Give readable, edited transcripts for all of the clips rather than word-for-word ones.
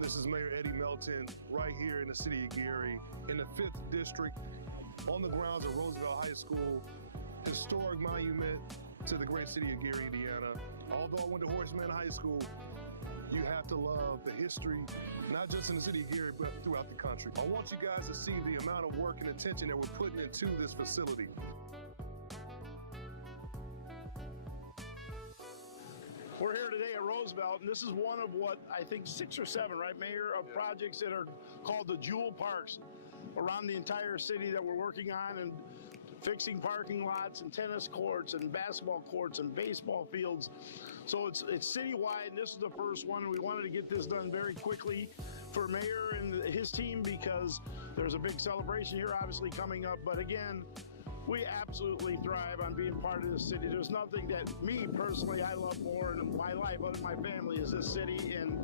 everyone. This is Mayor Eddie Melton right here in the city of Gary in the 5th District on the grounds of Roosevelt High School, historic monument to the great city of Gary, Indiana. Although I went to Horace Mann High School, you have to love the history, not just in the city of Gary, but throughout the country. I want you guys to see the amount of work and attention that we're putting into this facility. We're here today at Roosevelt, and this is one of what I think 6 or 7, right, Mayor, of projects that are called the Jewel Parks around the entire city that we're working on, and fixing parking lots and tennis courts and basketball courts and baseball fields. So it's citywide, and this is the first one, and we wanted to get this done very quickly for Mayor and his team because there's a big celebration here obviously coming up. But again, we absolutely thrive on being part of this city. There's nothing that me personally I love more in my life other than my family is this city, and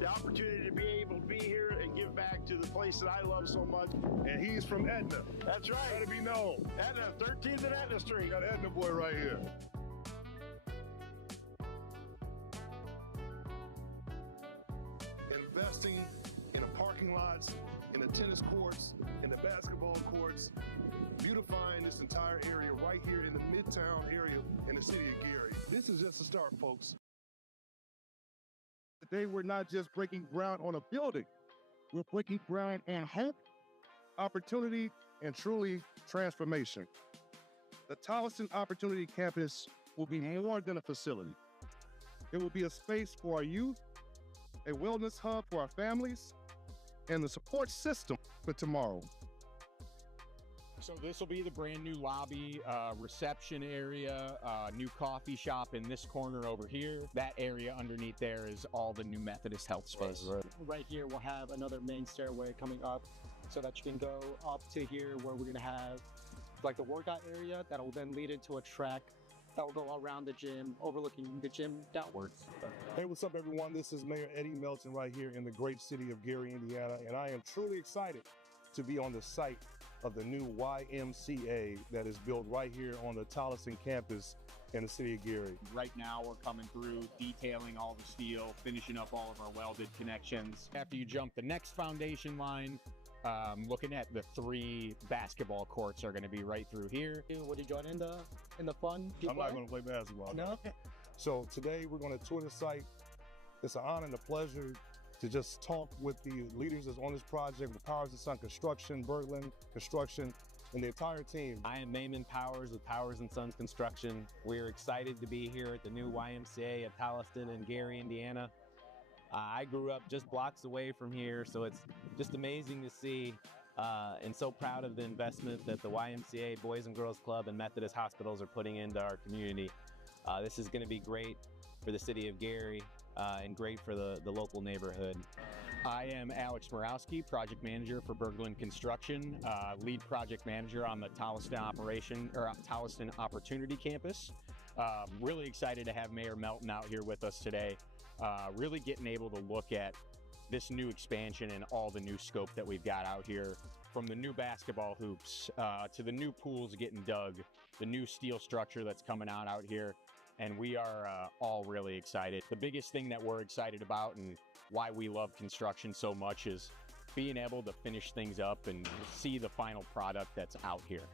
the opportunity to be able to be here and give back to the place that I love so much. And he's from Etna. That's right. Gotta be known. Etna, 13th and Etna Street. Got an Etna boy right here. Investing in the parking lots, in the tennis courts, in the basketball courts, beautifying this entire area right here in the Midtown area in the city of Gary. This is just a start, folks. Today, we're not just breaking ground on a building. We're breaking ground on hope, opportunity, and truly transformation. The Tolleson Opportunity Campus will be more than a facility. It will be a space for our youth, a wellness hub for our families, and the support system for tomorrow. So this will be the brand new lobby, reception area, new coffee shop in this corner over here. That area underneath there is all the new Methodist Health space. Right here we'll have another main stairway coming up so that you can go up to here where we're gonna have like the workout area that'll then lead into a track that will go around the gym, overlooking the gym downwards. Hey, what's up, everyone? This is Mayor Eddie Melton right here in the great city of Gary, Indiana, and I am truly excited to be on the site of the new YMCA that is built right here on the Tolleson campus in the city of Gary. Right now we're coming through, detailing all the steel, finishing up all of our welded connections. After you jump the next foundation line, looking at the 3 basketball courts are going to be right through here. Would you join in the fun? I'm not going to play basketball. No? So today we're going to tour the site. It's an honor and a pleasure to just talk with the leaders that's on this project, with Powers & Son Construction, Berglund Construction, and the entire team. I am Maimon Powers with Powers & Sons Construction. We're excited to be here at the new YMCA at Tolleson in Gary, Indiana. I grew up just blocks away from here, so it's just amazing to see and so proud of the investment that the YMCA, Boys and Girls Club, and Methodist Hospitals are putting into our community. This is going to be great for the city of Gary and great for the local neighborhood. I am Alex Morawski, project manager for Berglund Construction, lead project manager on the Tolleson Opportunity Campus. Really excited to have Mayor Melton out here with us today. Really getting able to look at this new expansion and all the new scope that we've got out here, from the new basketball hoops to the new pools getting dug, the new steel structure that's coming out here. And we are all really excited. The biggest thing that we're excited about and why we love construction so much is being able to finish things up and see the final product that's out here.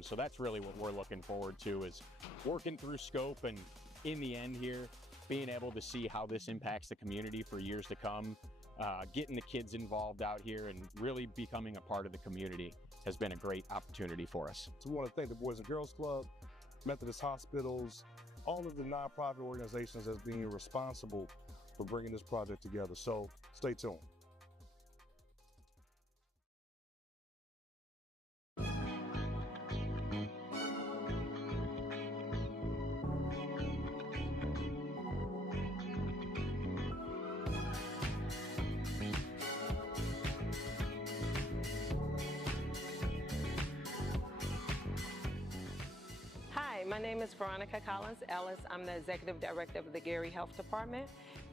So that's really what we're looking forward to, is working through scope and in the end here, being able to see how this impacts the community for years to come. Getting the kids involved out here and really becoming a part of the community has been a great opportunity for us. So we want to thank the Boys and Girls Club, Methodist Hospitals, all of the nonprofit organizations that's being responsible for bringing this project together. So stay tuned. Hi, my name is Veronica Collins Ellis. I'm the Executive Director of the Gary Health Department,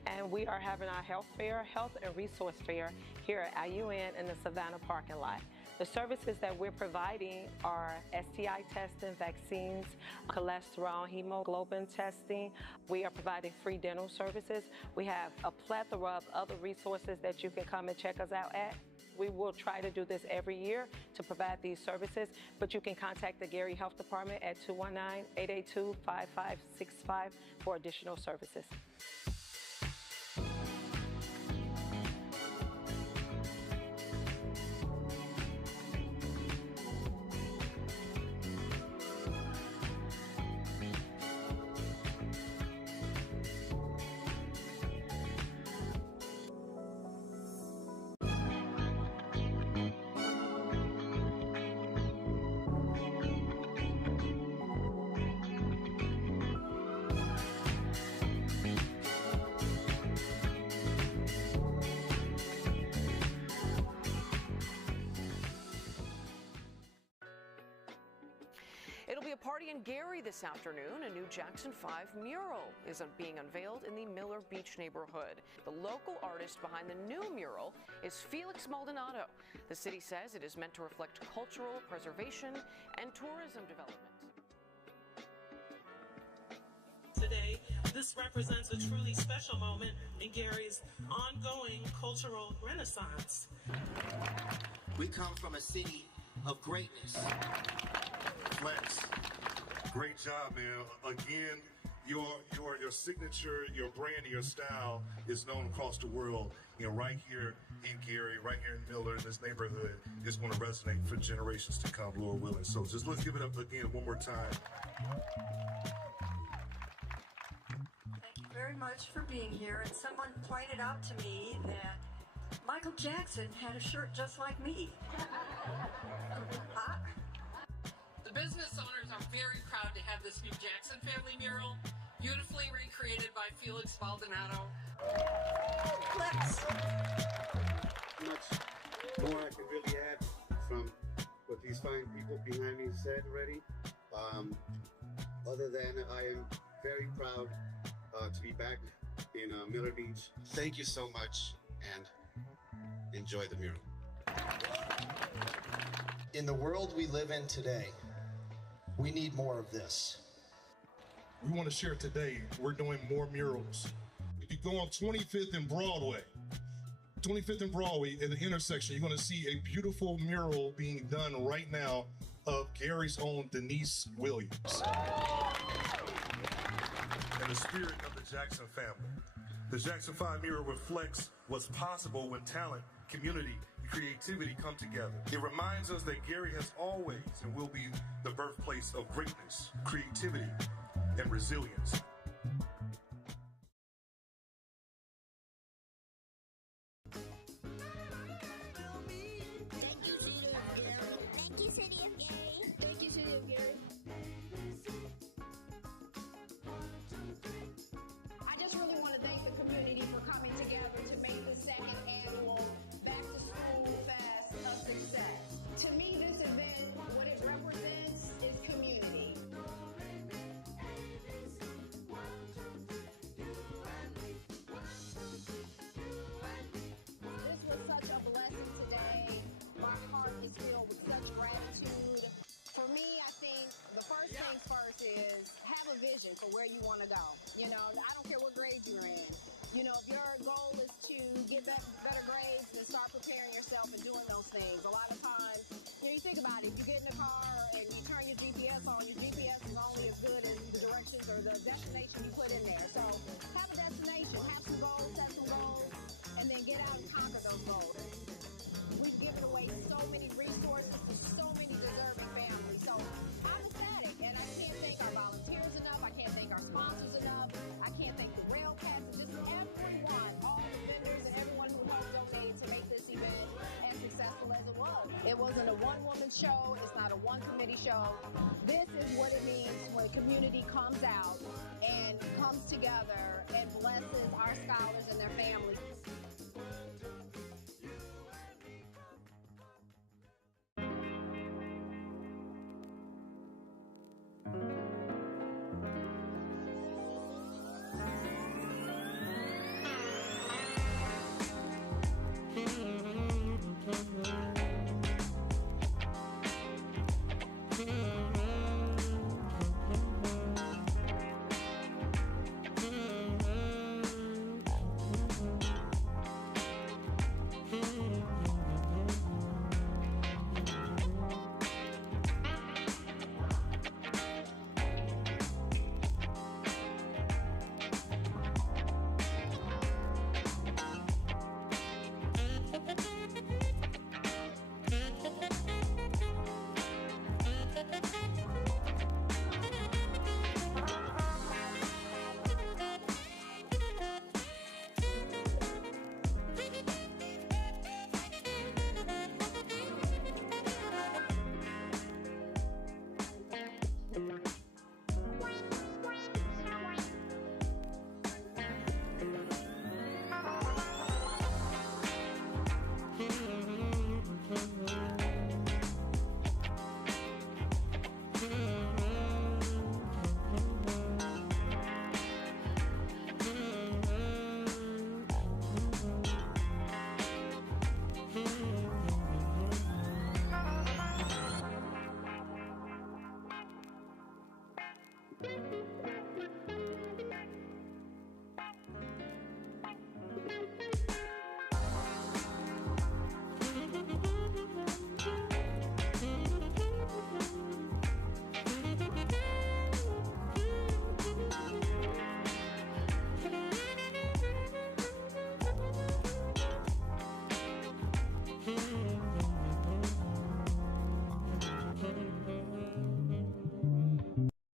and we are having our health fair, health and resource fair here at IUN in the Savannah parking lot. The services that we're providing are STI testing, vaccines, cholesterol, hemoglobin testing. We are providing free dental services. We have a plethora of other resources that you can come and check us out at. We will try to do this every year to provide these services, but you can contact the Gary Health Department at 219-882-5565 for additional services. It'll be a party in Gary this afternoon. A new Jackson 5 mural is being unveiled in the Miller Beach neighborhood. The local artist behind the new mural is Felix Maldonado. The city says it is meant to reflect cultural preservation and tourism development. Today, this represents a truly special moment in Gary's ongoing cultural renaissance. We come from a city of greatness. Flex, great job, man. Again, your signature, your brand, and your style is known across the world. You know, right here in Gary, right here in Miller, in this neighborhood, it's going to resonate for generations to come, Lord willing. So just let's give it up again one more time. Thank you very much for being here. And someone pointed out to me that Michael Jackson had a shirt just like me. The business owners are very proud to have this new Jackson family mural, beautifully recreated by Felix Maldonado. Flex. Much more I can really add from what these fine people behind me said already. Other than I am very proud to be back in Miller Beach. Thank you so much and enjoy the mural. In the world we live in today, we need more of this. We want to share today, we're doing more murals. If you go on 25th and Broadway, at the intersection, you're going to see a beautiful mural being done right now of Gary's own Denise Williams. In the spirit of the Jackson family, the Jackson 5 mural reflects what's possible when talent, community, creativity come together. It reminds us that Gary has always and will be the birthplace of greatness, creativity, and resilience. Thank you, City of Gary. Thank you, City of Gary. Thank you, City of Gary. I just really want to thank the community for coming together to make the second annual Back to School Fest a success. To me, this event, what it represents is community. This was such a blessing today. My heart is filled with such gratitude. For me, I think the first things first is have a vision for where you want to go. You know, I don't care what grade you're in. You know, if your goal is to get better grades, then start preparing yourself and doing those things. A lot of times, you know, you think about it, if you get in the car and you turn your GPS on, your GPS is only as good as the directions or the destination you put in there. So have a destination, have some goals, set some goals, and then get out and conquer those goals. We've given away so many resources to so many deserving families. So I'm ecstatic, and I can't thank our volunteers enough. I can't thank our sponsors enough. I can't thank the rail cats, and just everyone, all the vendors and everyone who helped donate to make this event as successful as it was. It wasn't a one-woman show. It's not a one-committee show. This is what it means when a community comes out and comes together and blesses our scholars and their families.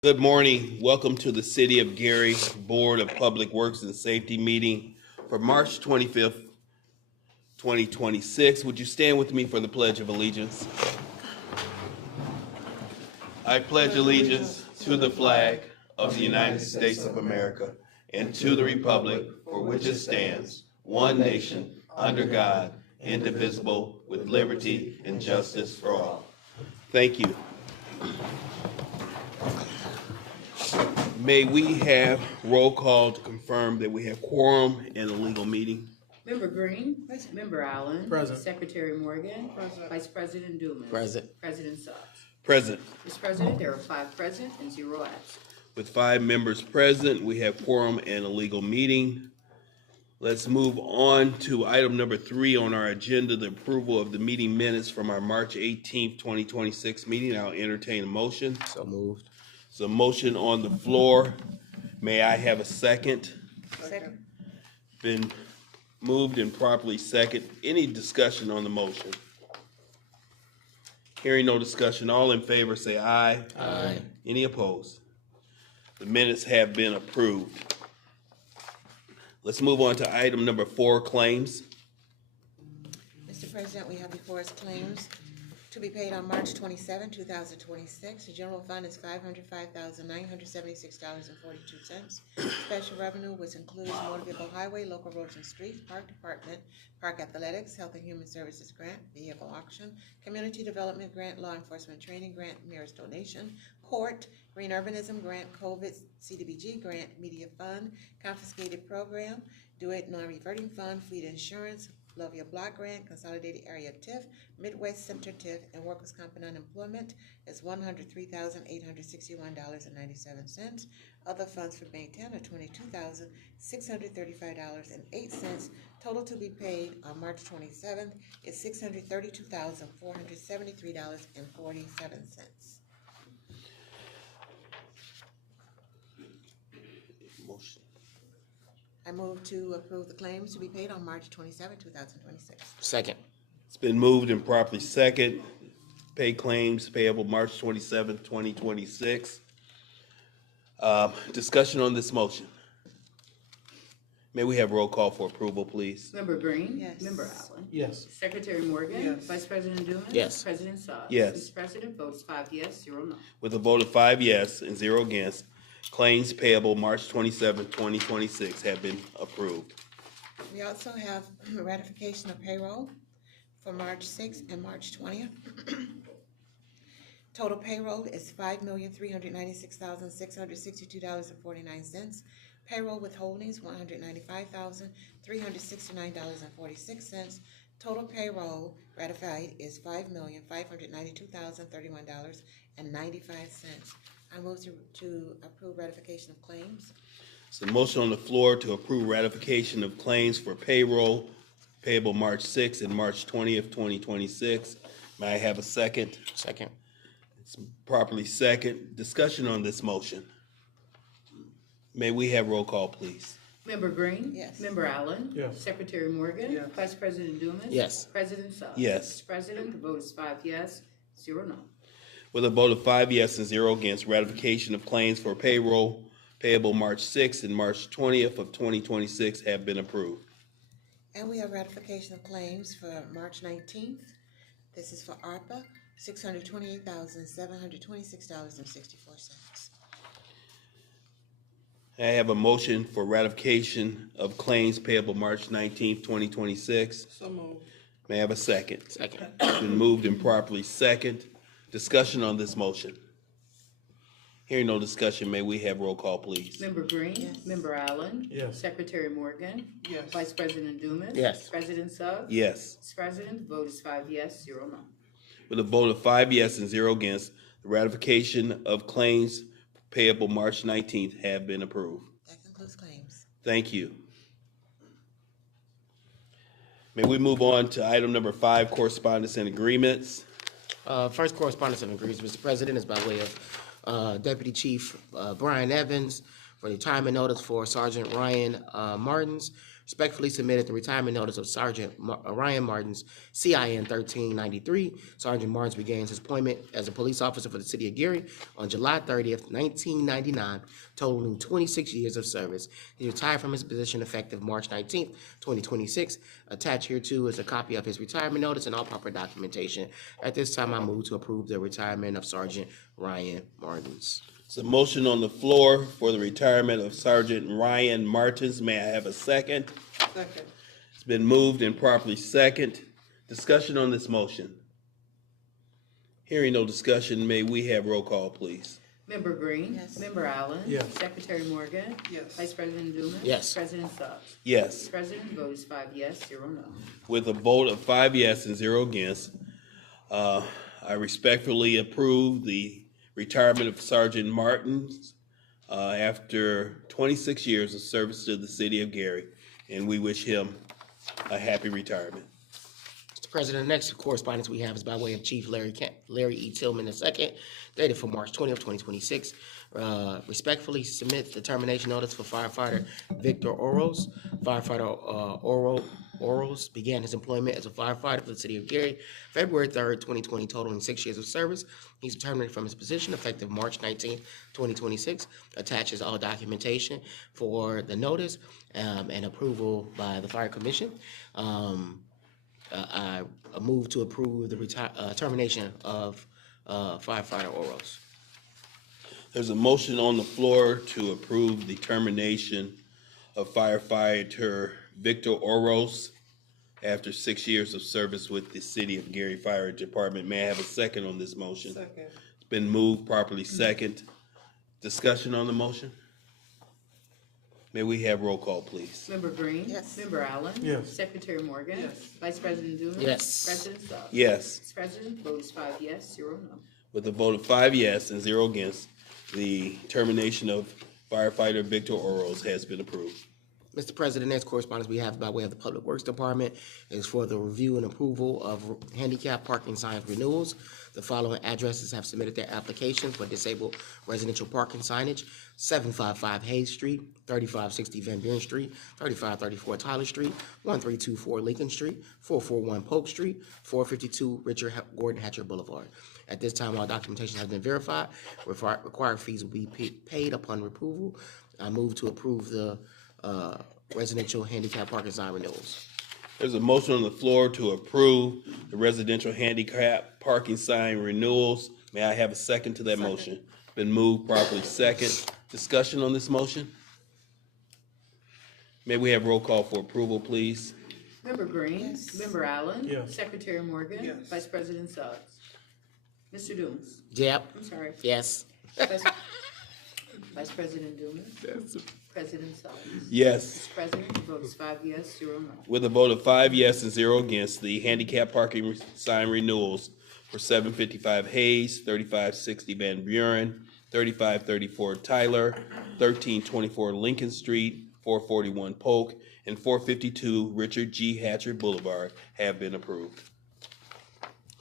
Good morning. Welcome to the City of Gary Board of Public Works and Safety meeting for March 25th, 2026. Would you stand with me for the Pledge of Allegiance? I pledge allegiance to the flag of the United States of America and to the republic for which it stands, one nation, under God, indivisible, with liberty and justice for all. Thank you. May we have roll call to confirm that we have quorum in a legal meeting? Member Green. Present. Member Allen. Present. Secretary Morgan. Present. Vice President Dumas. Present. President Suggs. Present. Mr. President, there are 5 present and 0 absent. With 5 members present, we have quorum and a legal meeting. Let's move on to item number 3 on our agenda, the approval of the meeting minutes from our March 18th, 2026 meeting. I'll entertain a motion. So moved. So a motion on the floor. May I have a second? Second. Been moved and properly second. Any discussion on the motion? Hearing no discussion, all in favor say aye. Aye. Any opposed? The minutes have been approved. Let's move on to item number 4, claims. Mr. President, we have before us claims to be paid on March 27, 2026. The general fund is $505,976.42. Special revenue, which includes motor vehicle highway, local roads and streets, park department, park athletics, health and human services grant, vehicle auction, community development grant, law enforcement training grant, mayor's donation, court, green urbanism grant, COVID, CDBG grant, media fund, confiscated program, do it non-reverting fund, fleet insurance, Lovia Block Grant, Consolidated Area TIF, Midwest Center TIF, and Workers' Comp and Unemployment is $103,861.97. Other funds for May 10 are $22,635.08. Total to be paid on March 27th is $632,473.47. Motion. I move to approve the claims to be paid on March 27, 2026. Second. It's been moved and properly second. Pay claims payable March 27, 2026. Discussion on this motion. May we have roll call for approval, please? Member Green. Yes. Member Allen. Yes. Secretary Morgan. Yes. Vice President Dumas. Yes. President Suggs. Yes. Mr. President, votes 5 yes, 0 no. With a vote of 5 yes and 0 against, claims payable March 27, 2026 have been approved. We also have ratification of payroll for March 6th and March 20th. Total payroll is $5,396,662.49. Payroll withholdings, $195,369.46. Total payroll ratified is $5,592,031.95. I move to approve ratification of claims. So the motion on the floor to approve ratification of claims for payroll payable March 6th and March 20th, 2026. May I have a second? Second. It's properly second. Discussion on this motion. May we have roll call, please? Member Green. Yes. Member Allen. Yes. Secretary Morgan. Yes. Vice President Dumas. Yes. President Suggs. Yes. Mr. President, the vote is 5 yes, 0 no. With a vote of 5 yes and 0 against, ratification of claims for payroll payable March 6th and March 20th of 2026 have been approved. And we have ratification of claims for March 19th. This is for ARPA, $628,726.64. I have a motion for ratification of claims payable March 19th, 2026. So moved. May I have a second? Second. Been moved and properly second. Discussion on this motion. Hearing no discussion, may we have roll call, please? Member Green. Yes. Member Allen. Yes. Secretary Morgan. Yes. Vice President Dumas. Yes. President Suggs. Yes. Mr. President, the vote is 5 yes, 0 no. With a vote of 5 yes and 0 against, the ratification of claims payable March 19th have been approved. That concludes claims. Thank you. May we move on to item number 5, correspondence and agreements. First correspondence and agreements, Mr. President, is by way of Deputy Chief Brian Evans for the retirement notice for Sergeant Ryan Martins Respectfully submitted the retirement notice of Sergeant Ryan Martins, CIN 1393. Sergeant Martins begins his appointment as a police officer for the city of Gary on July 30th, 1999, totaling 26 years of service. He retired from his position effective March 19th, 2026. Attached hereto is a copy of his retirement notice and all proper documentation. At this time, I move to approve the retirement of Sergeant Ryan Martins. There's a motion on the floor for the retirement of Sergeant Ryan Martins. May I have a second? Second. It's been moved and properly second. Discussion on this motion. Hearing no discussion, may we have roll call, please? Member Green. Yes. Member Allen. Yes. Secretary Morgan. Yes. Vice President Dumas. Yes. President Stubbs. Yes. President vote is 5 yes, 0 no. With a vote of 5 yes and 0 against, I respectfully approve the retirement of Sergeant Martins after 26 years of service to the city of Gary, and we wish him a happy retirement. Mr. President, the next correspondence we have is by way of Chief Larry E. Tillman II, dated for March 20th, 2026. Respectfully submit the termination notice for firefighter Victor Oros. Firefighter Oros began his employment as a firefighter for the city of Gary February 3rd, 2020, totaling 6 years of service. He's terminated from his position effective March 19th, 2026. Attaches all documentation for the notice and approval by the Fire Commission. I move to approve the termination of firefighter Oros. There's a motion on the floor to approve the termination of firefighter Victor Oros after 6 years of service with the City of Gary Fire Department. May I have a second on this motion? Second. It's been moved properly second. Discussion on the motion? May we have roll call, please? Member Green. Yes. Member Allen. Yes. Secretary Morgan. Yes. Vice President Dumas. Yes. President Stubbs. Yes. Mr. President vote is 5 yes, 0 no. With a vote of 5 yes and 0 against, the termination of firefighter Victor Oros has been approved. Mr. President, next correspondence we have by way of the Public Works Department is for the review and approval of handicap parking signs renewals. The following addresses have submitted their applications for disabled residential parking signage: 755 Hayes Street, 3560 Van Buren Street, 3534 Tyler Street, 1324 Lincoln Street, 441 Polk Street, 452 Richard Gordon Hatcher Boulevard. At this time, all documentation has been verified. Required fees will be paid upon approval. I move to approve the residential handicap parking sign renewals. There's a motion on the floor to approve the residential handicap parking sign renewals. May I have a second to that motion? Been moved properly second. Discussion on this motion? May we have roll call for approval, please? Member Green. Yes. Member Allen. Yes. Secretary Morgan. Yes. Vice President Stubbs. Mr. Dumas. Yep. I'm sorry. Yes. Vice President Dumas. Yes. President Stubbs. Yes. Mr. President, the vote is 5 yes, 0 no. With a vote of 5 yes and 0 against, the handicap parking sign renewals for 755 Hayes, 3560 Van Buren, 3534 Tyler, 1324 Lincoln Street, 441 Polk, and 452 Richard G. Hatcher Boulevard have been approved.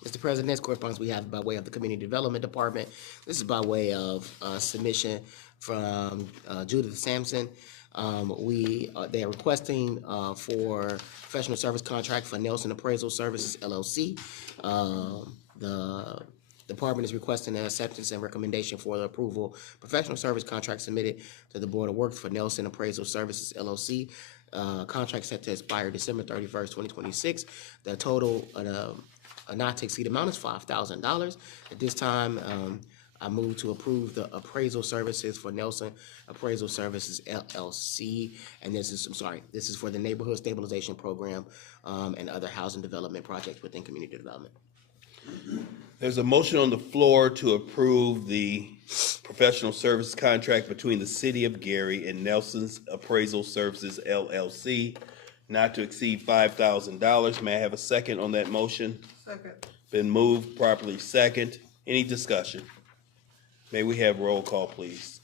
Mr. President, next correspondence we have by way of the Community Development Department. This is by way of submission from Judith Sampson. They are requesting for professional service contract for Nelson Appraisal Services, LLC. The department is requesting an acceptance and recommendation for the approval. Professional service contract submitted to the Board of Works for Nelson Appraisal Services, LLC. Contract set to expire December 31st, 2026. The total not to exceed amount is $5,000. At this time, I move to approve the appraisal services for Nelson Appraisal Services, LLC. And this is for the Neighborhood Stabilization Program and other housing development projects within community development. There's a motion on the floor to approve the professional service contract between the City of Gary and Nelson's Appraisal Services, LLC, not to exceed $5,000. May I have a second on that motion? Second. Been moved properly second. Any discussion? May we have roll call, please?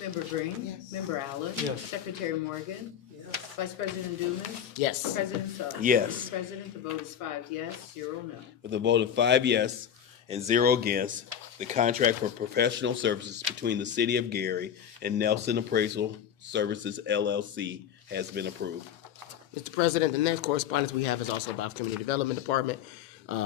Member Green. Yes. Member Allen. Yes. Secretary Morgan. Yes. Vice President Dumas. Yes. President Stubbs. Yes. Mr. President, the vote is 5 yes, 0 no. With a vote of 5 yes and 0 against, the contract for professional services between the City of Gary and Nelson Appraisal Services, LLC has been approved. Mr. President, the next correspondence we have is also about the Community Development Department.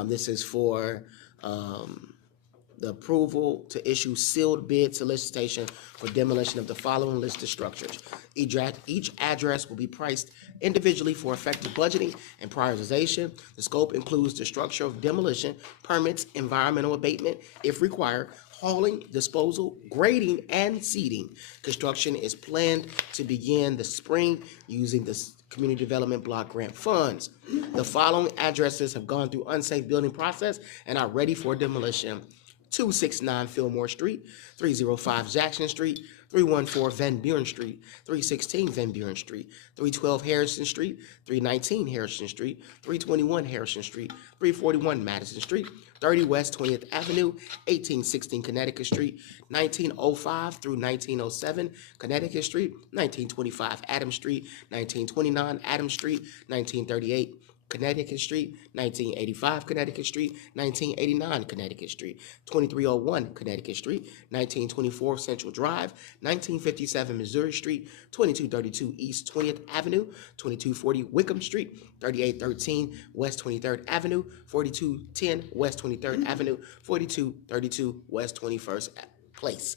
This is for the approval to issue sealed bid solicitation for demolition of the following list of structures. Each address will be priced individually for effective budgeting and prioritization. The scope includes the structure of demolition, permits, environmental abatement, if required, hauling, disposal, grading, and seeding. Construction is planned to begin this spring using the Community Development Block Grant funds. The following addresses have gone through unsafe building process and are ready for demolition. 269 Fillmore Street, 305 Jackson Street, 314 Van Buren Street, 316 Van Buren Street, 312 Harrison Street, 319 Harrison Street, 321 Harrison Street, 341 Madison Street, 30 West 20th Avenue, 1816 Connecticut Street, 1905 through 1907 Connecticut Street, 1925 Adams Street, 1929 Adams Street, 1938 Connecticut Street, 1985 Connecticut Street, 1989 Connecticut Street, 2301 Connecticut Street, 1924 Central Drive, 1957 Missouri Street, 2232 East 20th Avenue, 2240 Wickham Street, 3813 West 23rd Avenue, 4210 West 23rd Avenue, 4232 West 21st Place.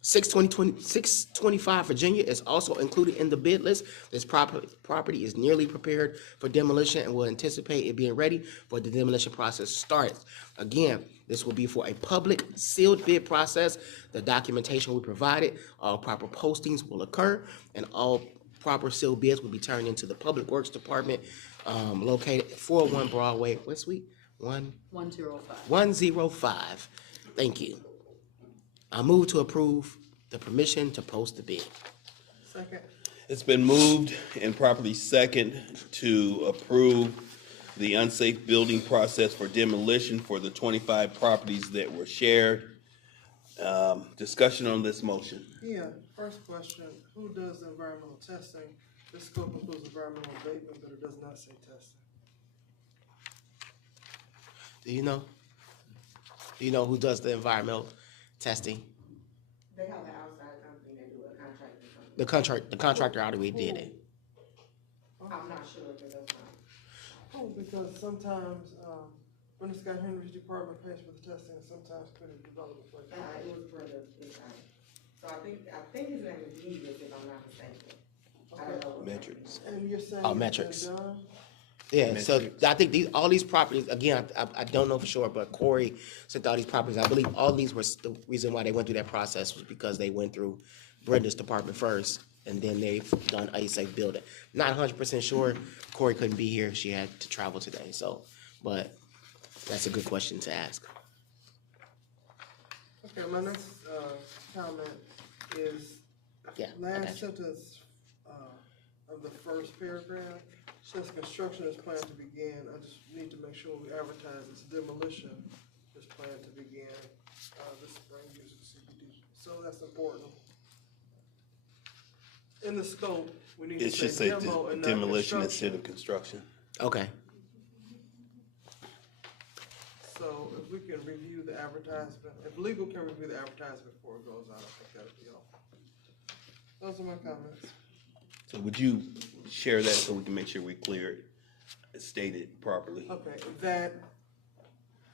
625 Virginia is also included in the bid list. This property is nearly prepared for demolition and will anticipate it being ready for the demolition process starts. Again, this will be for a public sealed bid process. The documentation will be provided, all proper postings will occur, and all proper sealed bids will be turned into the Public Works Department, located at 401 Broadway. What suite? 105. 105. Thank you. I move to approve the permission to post the bid. Second. It's been moved and properly second to approve the unsafe building process for demolition for the 25 properties that were shared. Discussion on this motion. Yeah, first question, who does the environmental testing? This scope includes environmental abatement, but it does not say testing. Do you know? Do you know who does the environmental testing? They have an outside company that do a contractor. The contractor already did it. I'm not sure if it does not. Oh, because sometimes, when the Scott Henry's department pays for the testing, and sometimes community development pays. It was for the design. So I think his name is Devis, if I'm not mistaken. I don't know. Metrics. And you're saying Oh, it's metrics. been done? Yeah, so I think all these properties, again, I don't know for sure, but Corey sent all these properties. I believe all these were the reason why they went through that process was because they went through Brenda's department first, and then they've done a safe building. Not 100% sure. Corey couldn't be here. She had to travel today, so, but that's a good question to ask. Okay, my next, comment is Yeah, I got last you. sentence, of the first paragraph. Since construction is planned to begin, I just need to make sure we advertise this demolition is planned to begin, this spring using CPD. So that's important. In the scope, we need It to should say say demo and not demolition construction. instead of construction. Okay. So if we can review the advertisement, if legal can review the advertisement before it goes out, I think that'd be all. Those are my comments. So would you share that so we can make sure we clear it, state it properly? Okay, that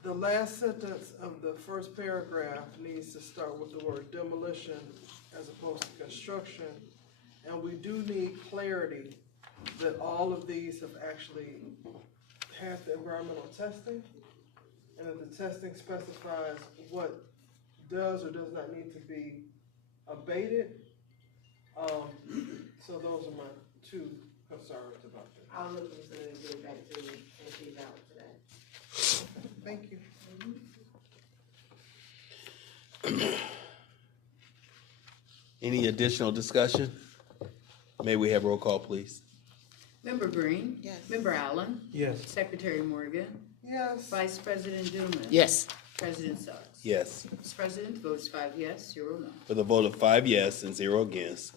the last sentence of the first paragraph needs to start with the word demolition as opposed to construction. And we do need clarity that all of these have actually had the environmental testing, and that the testing specifies what does or does not need to be abated. So those are my two concerns about that. I'll look into it and get back to you and feed out today. Thank you. Any additional discussion? May we have roll call, please? Member Green? Yes. Member Allen? Yes. Secretary Morgan? Yes. Vice President Dumas? Yes. President Suggs? Yes. Mr. President, votes 5 yes, 0 no. With a vote of 5 yes and 0 against,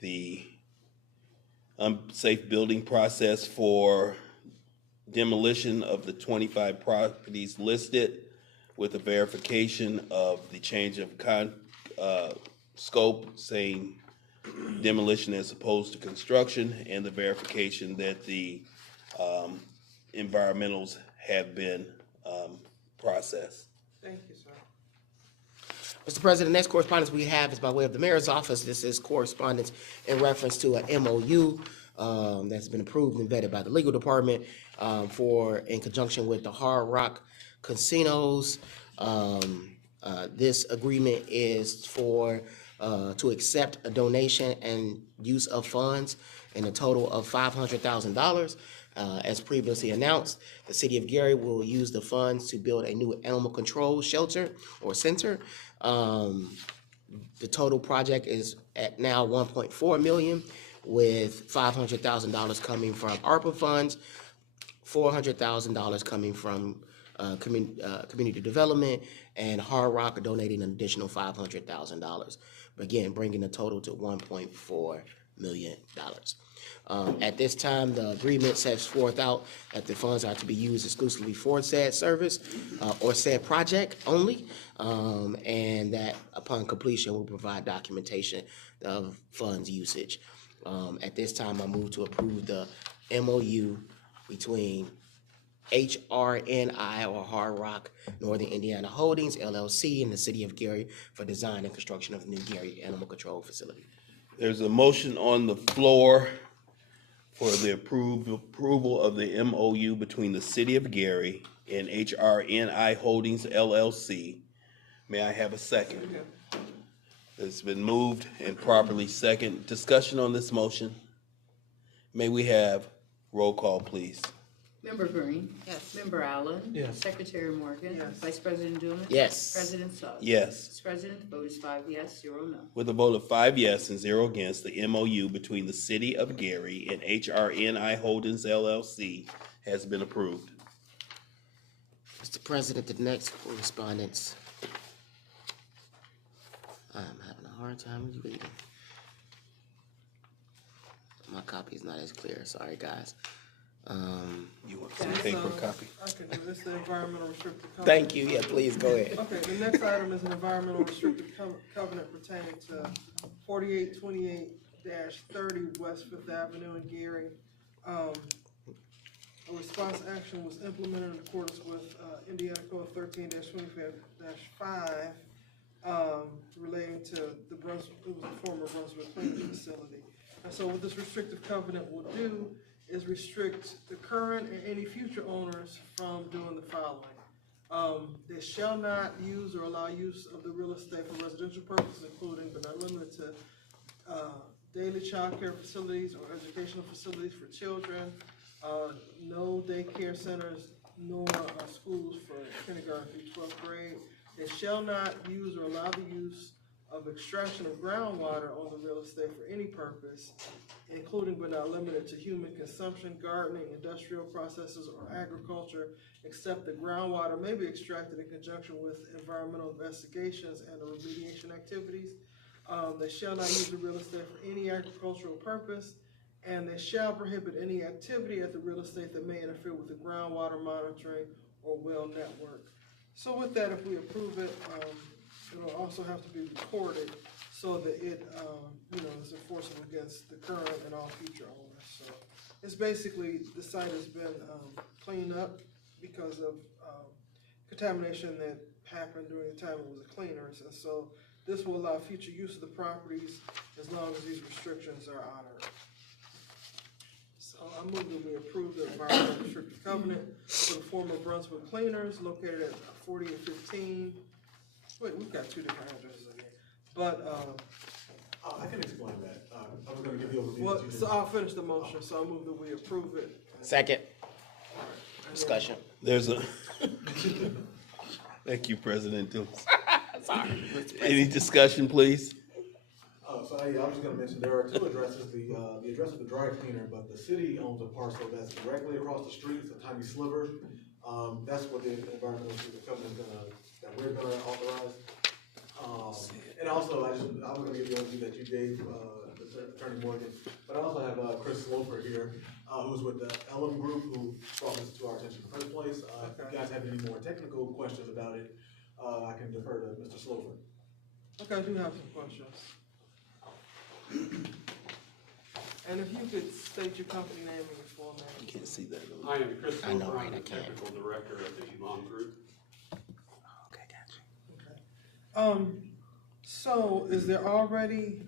the unsafe building process for demolition of the 25 properties listed with a verification of the change of scope, saying demolition as opposed to construction, and the verification that the environmentals have been processed. Thank you, sir. Mr. President, next correspondence we have is by way of the mayor's office. This is correspondence in reference to an MOU that's been approved and vetted by the legal department in conjunction with the Hard Rock Casinos. This agreement is to accept a donation and use of funds in a total of $500,000. As previously announced, the city of Gary will use the funds to build a new animal control shelter or center. The total project is at now $1.4 million, with $500,000 coming from ARPA funds, $400,000 coming from community development, and Hard Rock donating an additional $500,000. Again, bringing the total to $1.4 million. At this time, the agreement sets forth out that the funds are to be used exclusively for said service or said project only, and that upon completion will provide documentation of funds usage. At this time, I move to approve the MOU between HRNI or Hard Rock Northern Indiana Holdings LLC and the City of Gary for design and construction of the new Gary Animal Control Facility. There's a motion on the floor for the approval of the MOU between the City of Gary and HRNI Holdings LLC. May I have a second? It's been moved and properly second. Discussion on this motion. May we have roll call, please? Member Green. Yes. Member Allen. Yes. Secretary Morgan. Yes. Vice President Dumas. Yes. President Suggs. Yes. Mr. President, the vote is 5 yes, 0 no. With a vote of 5 yes and 0 against, the MOU between the City of Gary and HRNI Holdings LLC has been approved. Mr. President, the next correspondence. I'm having a hard time reading. My copy is not as clear. Sorry, guys. You want some paper copy? I can do this, the environmental restricted covenant. Thank you. Yeah, please go ahead. Okay, the next item is an environmental restricted covenant pertaining to 4828-30 West Fifth Avenue in Gary. A response action was implemented in accordance with Indiana Code 13-25-5 relating to the Brunswick, it was a former Brunswick cleaning facility. And so what this restrictive covenant will do is restrict the current and any future owners from doing the following. They shall not use or allow use of the real estate for residential purposes, including but not limited to daily child care facilities or educational facilities for children, no daycare centers, nor schools for kindergarten through 12th grade. They shall not use or allow the use of extraction of groundwater on the real estate for any purpose, including but not limited to human consumption, gardening, industrial processes, or agriculture, except the groundwater may be extracted in conjunction with environmental investigations and remediation activities. They shall not use the real estate for any agricultural purpose, and they shall prohibit any activity at the real estate that may interfere with the groundwater monitoring or well network. So with that, if we approve it, it'll also have to be recorded so that it, is enforceable against the current and all future owners. So it's basically, the site has been cleaned up because of contamination that happened during the time it was a cleaners. And so this will allow future use of the properties as long as these restrictions are honored. So I move that we approve the environmental restricted covenant for the former Brunswick Cleaners located at 4815. Wait, we've got two different addresses again. But I can explain that. I was going to give you a overview. well, so I'll finish the motion. So I move that we approve it. Second. Discussion. There's a. Thank you, President Dumas. Sorry. Any discussion, please? I was just going to mention there are two addresses. The address of the dry cleaner, but the city owns a parcel that's directly across the street. It's a tiny sliver. That's what the environmental covenant that we're going to authorize. And also, I was going to give you an overview that you gave Attorney Morgan, but I also have Chris Sloper here, who's with the Ellum Group, who brought this to our attention in the first place. If you guys have any more technical questions about it, I can defer to Mr. Sloper. Okay, I do have some questions. And if you could state your company name and your full name. You can't see that. I am Chris I know, Silver. right, I'm I the can't. technical director of the Imam Group. So is there already,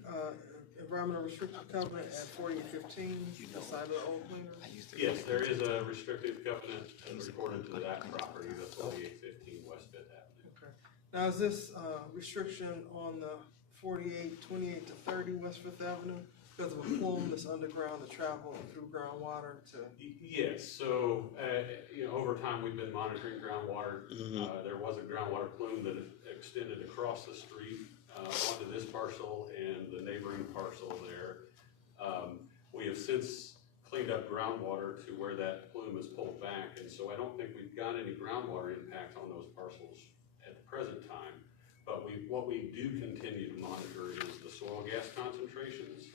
environmental restricted covenant at 4015 beside the old cleaner? Yes, there is a restricted covenant recorded to that property, the 4815 West Fifth Avenue. Okay. Now, is this, restriction on the 28 to 30 West Fifth Avenue because of a plume that's underground to travel through groundwater to? Yes, so, over time, we've been monitoring groundwater. There was a groundwater plume that extended across the street onto this parcel and the neighboring parcel there. We have since cleaned up groundwater to where that plume is pulled back, and so I don't think we've got any groundwater impact on those parcels at the present time. But what we do continue to monitor is the soil gas concentrations.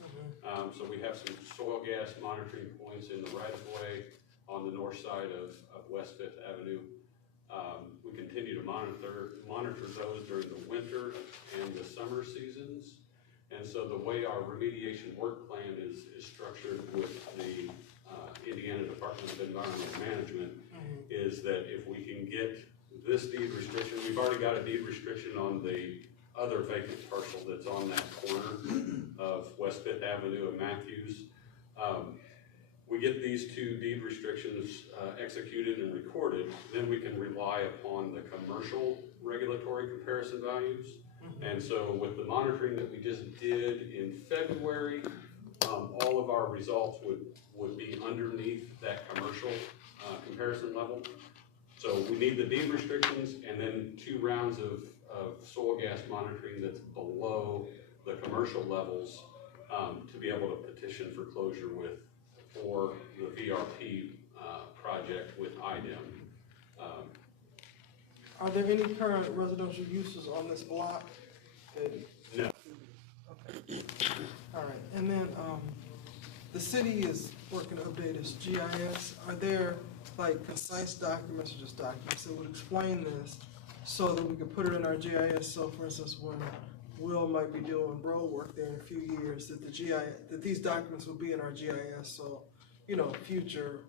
So we have some soil gas monitoring points in the right-of-way on the north side of West Fifth Avenue. We continue to monitor those during the winter and the summer seasons. And so the way our remediation work plan is structured with the Indiana Department of Environmental Management is that if we can get this deed restriction, we've already got a deed restriction on the other vacant parcel that's on that corner of West Fifth Avenue and Matthews. We get these two deed restrictions executed and recorded, then we can rely upon the commercial regulatory comparison values. And so with the monitoring that we just did in February, all of our results would be underneath that commercial comparison level. So we need the deed restrictions and then 2 rounds of soil gas monitoring that's below the commercial levels to be able to petition for closure for the VRP project with IDEM. Are there any current residential uses on this block? No. Okay. All right, and then the city is working to update its GIS. Are there like concise documents or just documents that would explain this so that we could put it in our GIS? So for instance, when Will might be doing road work there in a few years, that these documents will be in our GIS, so, future,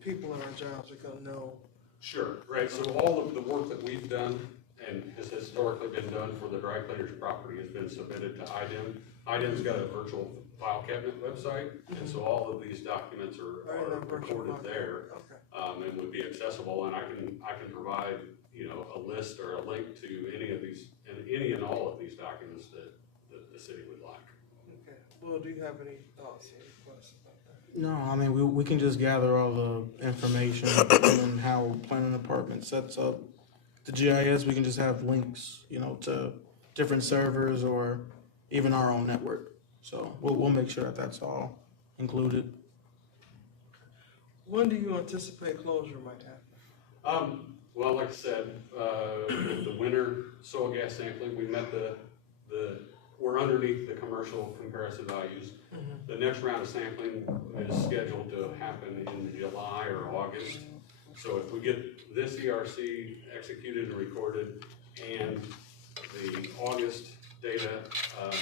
people in our jobs are gonna know. Sure, right, so all of the work that we've done and has historically been done for the dry cleaners property has been submitted to IDEM. IDEM's got a virtual file cabinet website, and so all of these documents are recorded there, and would be accessible, and I can provide, a list or a link to any and all of these documents that the city would like. Okay, Will, do you have any thoughts or questions about that? No, I mean, we can just gather all the information and how planning department sets up the GIS. We can just have links, to different servers or even our own network. So we'll make sure that that's all included. When do you anticipate closure might happen? Well, like I said, with the winter soil gas sampling, we met we're underneath the commercial comparison values. The next round of sampling is scheduled to happen in July or August. So if we get this ERC executed and recorded and the August data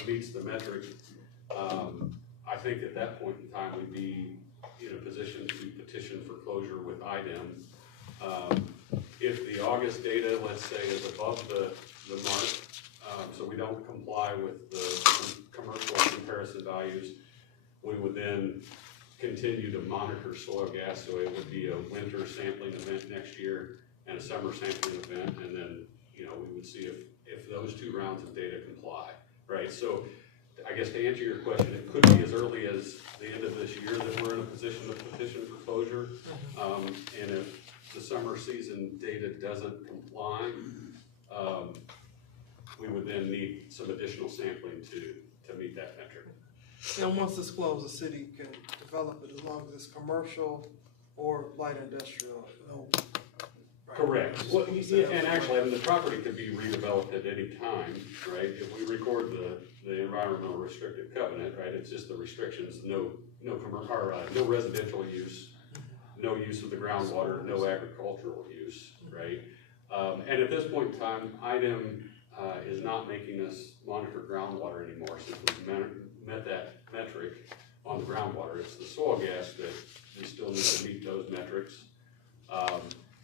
meets the metric, I think at that point in time we'd be in a position to petition for closure with IDEM. If the August data, let's say, is above the mark, so we don't comply with the commercial comparison values, we would then continue to monitor soil gas. So it would be a winter sampling event next year and a summer sampling event, and then we would see if those 2 rounds of data comply, right? So I guess to answer your question, it could be as early as the end of this year that we're in a position to petition for closure. And if the summer season data doesn't comply, we would then need some additional sampling to meet that metric. And once it's closed, the city can develop it as long as it's commercial or light industrial. Right? Correct. Well, and actually, the property could be redeveloped at any time, right? If we record the environmental restricted covenant, right, it's just the restrictions, no residential use, no use of the groundwater, no agricultural use, right? And at this point in time, IDEM is not making us monitor groundwater anymore since we've met that metric on the groundwater. It's the soil gas that we still need to meet those metrics.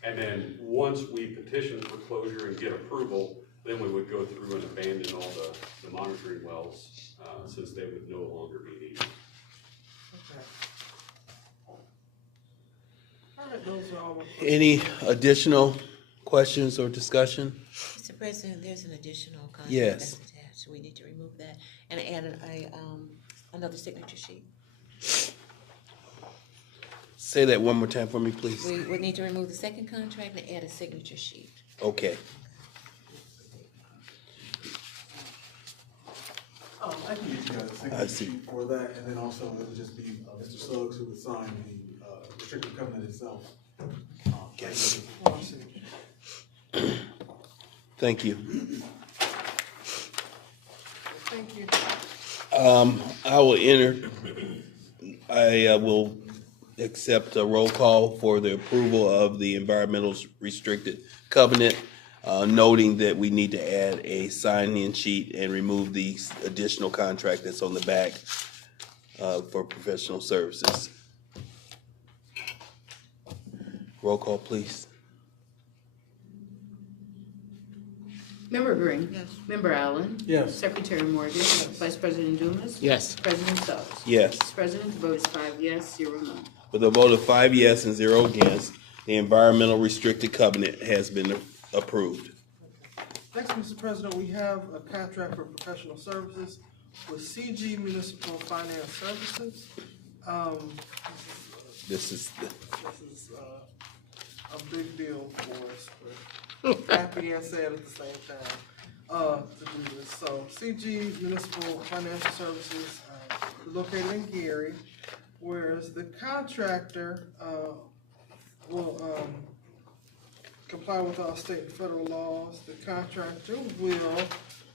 And then once we petition for closure and get approval, then we would go through and abandon all the monitoring wells, since they would no longer be needed. Okay. All right, those are all my questions. Any additional questions or discussion? Mr. President, there's an additional contract Yes. that's attached. We need to remove that and add another signature sheet. Say that one more time for me, please. We would need to remove the second contract and add a signature sheet. Okay. I can get you guys a I signature see. sheet for that, and then also it would just be Mr. Suggs who would sign the restrictive covenant itself. Yes. One signature. Thank you. Thank you. I will accept a roll call for the approval of the environmental restricted covenant, noting that we need to add a sign-in sheet and remove the additional contract that's on the back for professional services. Roll call, please. Member Green. Yes. Member Allen. Yes. Secretary Morgan. Vice President Dumas. Yes. President Suggs. Yes. Mr. President, the vote is 5 yes, 0 no. With a vote of 5 yes and 0 against, the environmental restricted covenant has been approved. Next, Mr. President, we have a contract for professional services with CG Municipal Finance Services. This is a big deal for us. We're happy and sad at the same time to do this. So CG Municipal Financial Services located in Gary, whereas the contractor will comply with all state and federal laws. The contractor will,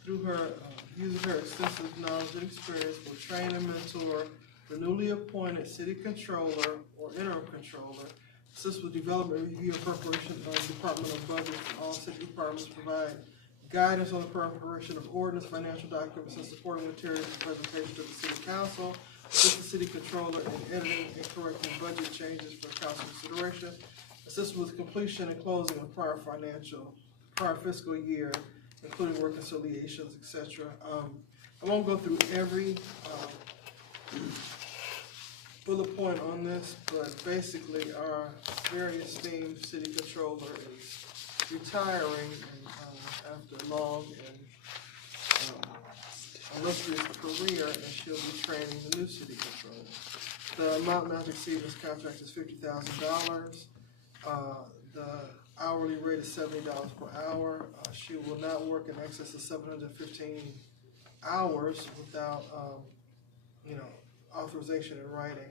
through her, using her extensive knowledge and experience, will train and mentor the newly appointed city controller or interim controller, assist with development, review, and preparation of departmental budgets. All city departments provide guidance on the preparation of ordinance, financial documents, and supporting materials for presentation to the city council. Assist the city controller in editing and correcting budget changes for council consideration. Assist with completion and closing of prior fiscal year, including reconciliations, etc. I won't go through every bullet point on this, but basically our very esteemed city controller is retiring after a long and illustrious career, and she'll be training the new city controller. The amount not to exceed this contract is $50,000. The hourly rate is $70 per hour. She will not work in excess of 715 hours without, authorization in writing.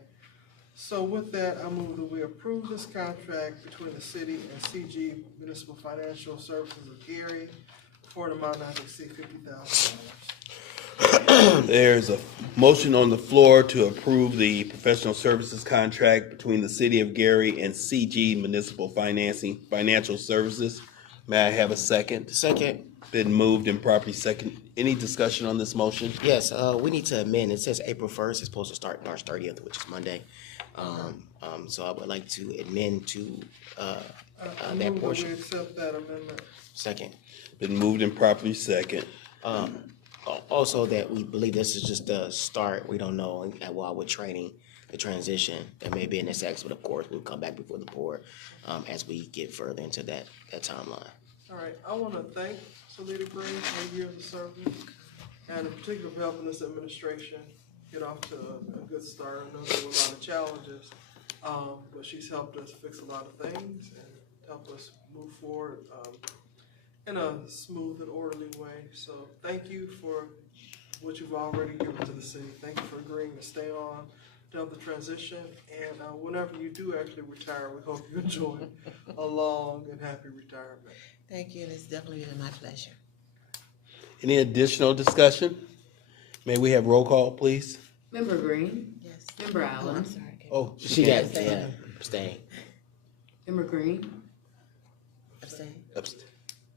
So with that, I move that we approve this contract between the city and CG Municipal Financial Services of Gary for an amount not to exceed $50,000. There's a motion on the floor to approve the professional services contract between the City of Gary and CG Municipal Financial Services. May I have a second? Second. Been moved and properly second. Any discussion on this motion? Yes, we need to amend. It says April 1st. It's supposed to start March 30th, which is Monday. So I would like to amend to that portion. We accept that amendment. Second. Been moved and properly second. Also that we believe this is just the start. We don't know while we're training the transition. There may be an next, but of course we'll come back before the board as we get further into that timeline. All right, I want to thank Salita Green for her years of service, and in particular for helping this administration get off to a good start. I know there were a lot of challenges, but she's helped us fix a lot of things and helped us move forward in a smooth and orderly way. So thank you for what you've already given to the city. Thank you for agreeing to stay on to help the transition. And whenever you do actually retire, we hope you enjoy a long and happy retirement. Thank you, and it's definitely been my pleasure. Any additional discussion? May we have roll call, please? Member Green. Yes. Member Allen. I'm sorry. Oh, She got abstain. Member Green. Abstain. Abstain.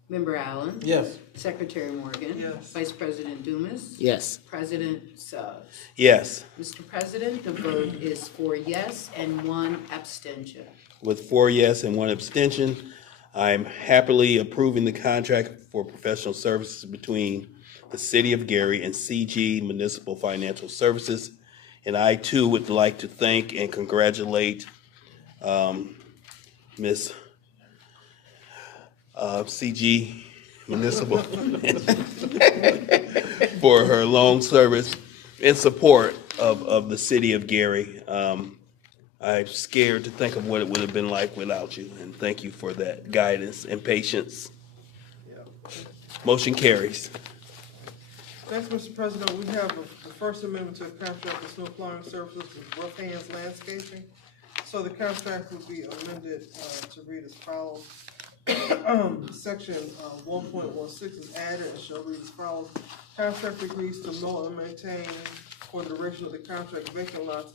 Member Allen? Yes. Secretary Morgan? Yes. Vice President Dumas? Yes. President Suggs? Yes. Mr. President, the vote is 4 yes and 1 abstention. With 4 yes and 1 abstention, I'm happily approving the contract for professional services between the City of Gary and CG Municipal Financial Services. And I too would like to thank and congratulate Ms. CG Municipal for her long service and support of the City of Gary. I'm scared to think of what it would have been like without you, and thank you for that guidance and patience. Motion carries. Next, Mr. President, we have the First Amendment to a contract with snow plowing services with Rough Hands Landscaping. So the contract will be amended to read as follows. Section 1.16 is added and shall read as follows. Contract agrees to mow and maintain for the duration of the contract vacant lots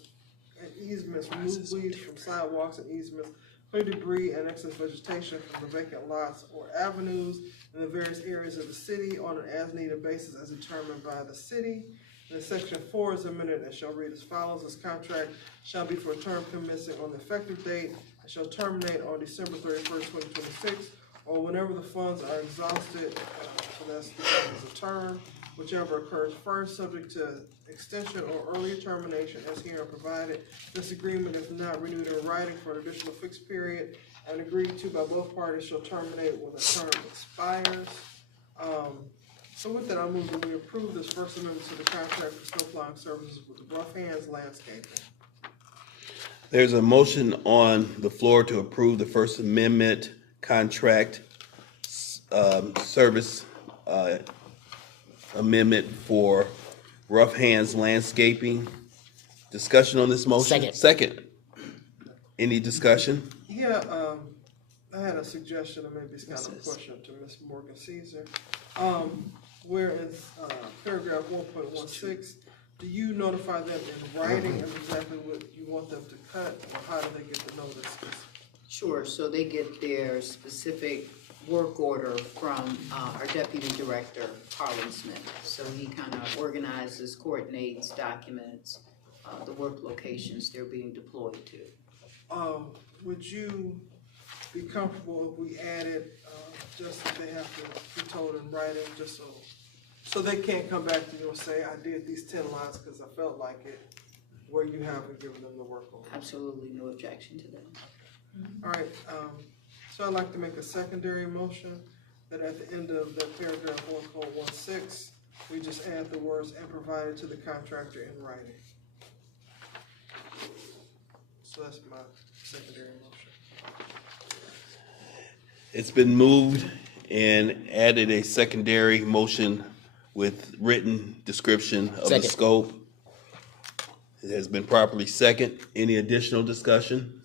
and easements, remove weeds from sidewalks and easements, clear debris and excess vegetation from the vacant lots or avenues in the various areas of the city on an as-needed basis as determined by the city. And then section 4 is amended and shall read as follows. This contract shall be for a term commencing on the effective date and shall terminate on December 31st, 2026, or whenever the funds are exhausted, so that's the term, whichever occurs first, subject to extension or earlier termination as herein provided. This agreement, if not renewed in writing for an additional fixed period and agreed to by both parties, shall terminate when the term expires. So with that, I move that we approve this First Amendment to the contract for snow plowing services with Rough Hands Landscaping. There's a motion on the floor to approve the First Amendment contract service amendment for Rough Hands Landscaping. Discussion on this motion? Second. Any discussion? Yeah, I had a suggestion, or maybe it's kind of a question to Ms. Morgan Caesar. Where in paragraph 1.16, do you notify them in writing of exactly what you want them to cut, or how do they get the notice? Sure, so they get their specific work order from our deputy director, Harlan Smith. So he kind of organizes, coordinates, documents, the work locations they're being deployed to. Would you be comfortable if we added, just that they have to be told in writing, just so they can't come back to you and say, I did these 10 lines because I felt like it, where you haven't given them the work order? Absolutely no objection to that. All right, so I'd like to make a secondary motion that at the end of the paragraph 1.16, we just add the words and provided to the contractor in writing. So that's my secondary motion. It's been moved and added a secondary motion with written description of the scope. It has been properly second. Any additional discussion?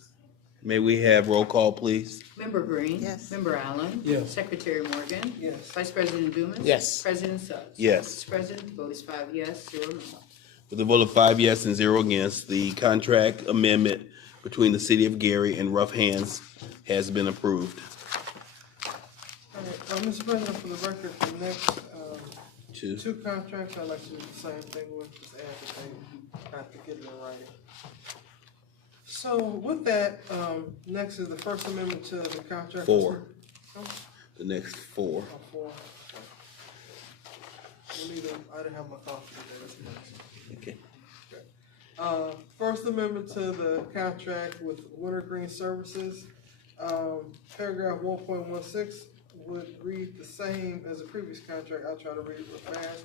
May we have roll call, please? Member Green? Yes. Member Allen? Yes. Secretary Morgan? Yes. Vice President Dumas? Yes. President Suggs? Yes. Mr. President, the vote is 5 yes, 0 no. With a vote of 5 yes and 0 against, the contract amendment between the City of Gary and Rough Hands has been approved. All right, Mr. President, for the record, the next two contracts, I'd like to do the same thing with, just add the thing, have to get it in writing. So with that, next is the First Amendment to the contract. 4. The next 4. Oh, 4. Okay. I didn't have my coffee today. That's nice. Okay. First Amendment to the contract with Wintergreen Services. Paragraph 1.16 would read the same as the previous contract. I'll try to read it real fast.